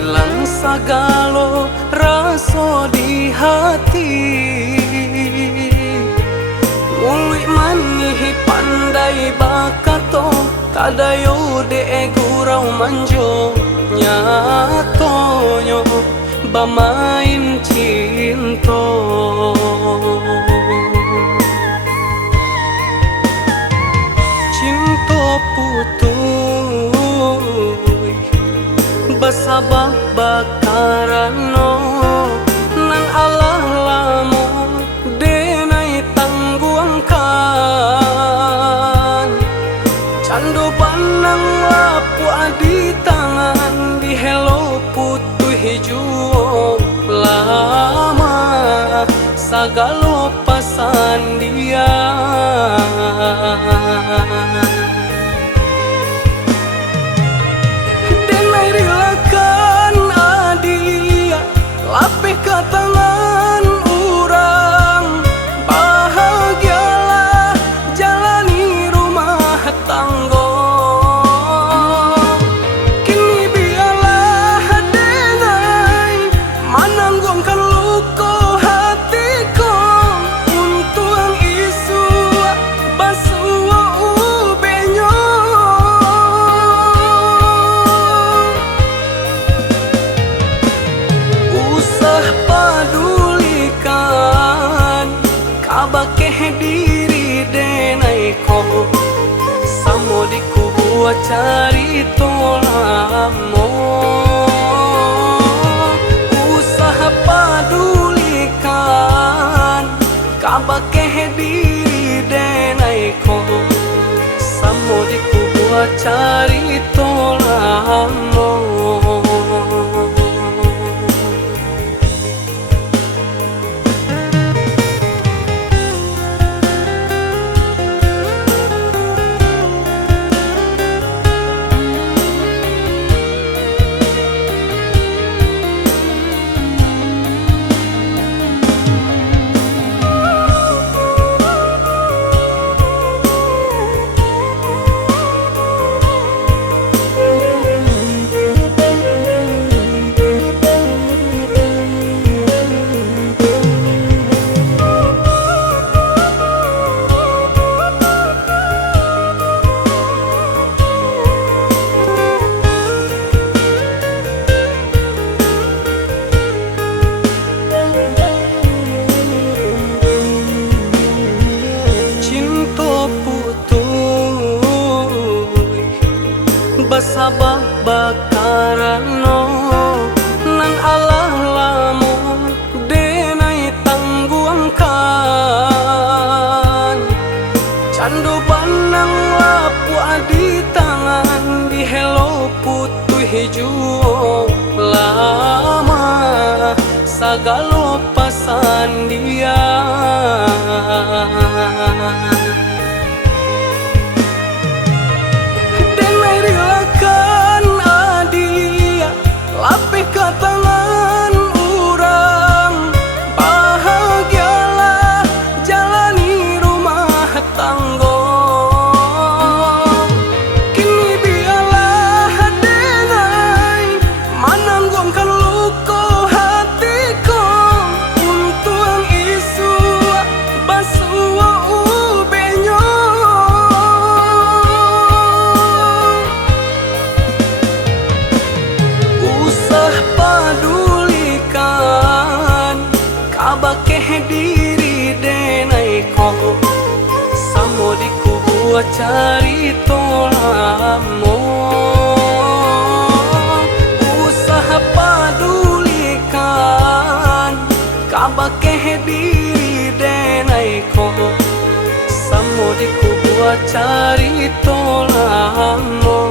ilang sagalo raso di hati. Muli manihi pandai bakato kadayo de gurau manjo nyatonyo bamain cinto. Cinto putuy basabab bakarano nan Allah lamo denay tangguangkan. Cando panang lapu adi tangan di hello putuy hijuo lama sagalo pasan dia. Denay rilakan adia lapeh ke tangan urang. Bahagialah jalani rumah tanggo. Kini biarlah denay menanggungkan luka hatiku untuk ang isu basuwa ubenyo. Usah padulikan kabakeh diri denay ko samo di kubuat cari tolamo. Usah padulikan kabakeh diri denay ko samo di kubuat cari tolamo. Basabab bakarano nan Allah lamo denay tangguangkan. Cando panang lapu adi tangan di hello putuy hijuo lama sagalo pasan dia. Lapeh ke tangan urang. Bahagialah jalani rumah tanggo. Kini biarlah denay menanggungkan luka hatiku untuk ang isu basuwa ubenyo. Usah padulikan kabakeh diri denay ko samo di kubuat cari tolamo. Usah padulikan kabakeh diri denay ko samo di kubuat cari tolamo.